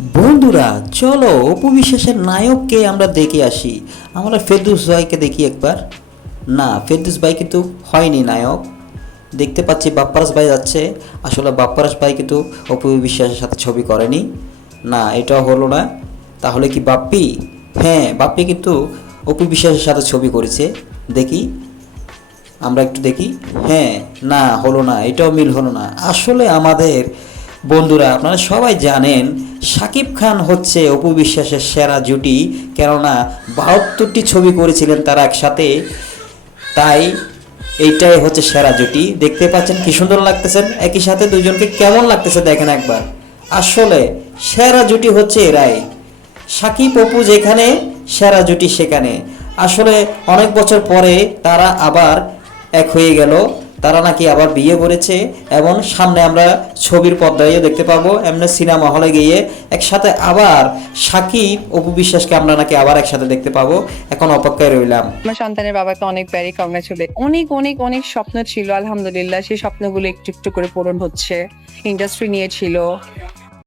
বন্ধুরা, চলো অপু বিশ্বাসের নায়ককে আমরা দেখে আসি। আমরা ফেরদুস ভাইকে দেখি একবার। না, ফেরদুস ভাই কিন্তু হয়নি নায়ক। দেখতে পাচ্ছি বাপ্পারাস ভাই যাচ্ছে। আসলে বাপ্পারাস ভাই কিন্তু অপু বিশ্বাসের সাথে ছবি করেনি। না এটা হলো না। তাহলে কি বাপ্পি? হ্যাঁ বাপ্পি কিন্তু অপু বিশ্বাসের সাথে ছবি করেছে। দেখি। আমরা একটু দেখি। হ্যাঁ না, হলো না। এটাও মিল হলো না। আসলে আমাদের বন্ধুরা, আপনারা সবাই জানেন শাকিব খান হচ্ছে অপু বিশ্বাসের সেরা জুটি, কেননা বাহাত্তরটি ছবি করেছিলেন তারা একসাথে। তাই এইটাই হচ্ছে সেরা জুটি। দেখতে পাচ্ছেন কি সুন্দর লাগতেছেন একই সাথে দুজনকে কেমন লাগতেছে দেখেন একবার। আসলে সেরা জুটি হচ্ছে এরাই। সাকিব, অপু যেখানে, সেরা জুটি সেখানে। আসলে অনেক বছর পরে তারা আবার এক হয়ে গেল। তারা নাকি আবার বিয়ে করেছে এবং সামনে আমরা ছবির পর্দায় দেখতে পাবো এমনি সিনেমা হলে গিয়ে একসাথে আবার সাকিব, অপু বিশ্বাসকে আমরা নাকি আবার একসাথে দেখতে পাবো। এখন অপেক্ষায় রইলাম। আমার সন্তানের বাবাকে অনেক ব্যারি কংগ্রেচুলেট অনেক অনেক অনেক স্বপ্ন ছিল, আলহামদুলিল্লাহ। সেই স্বপ্নগুলো একটু একটু করে পূরণ হচ্ছে। ইন্ডাস্ট্রি নিয়ে ছিল।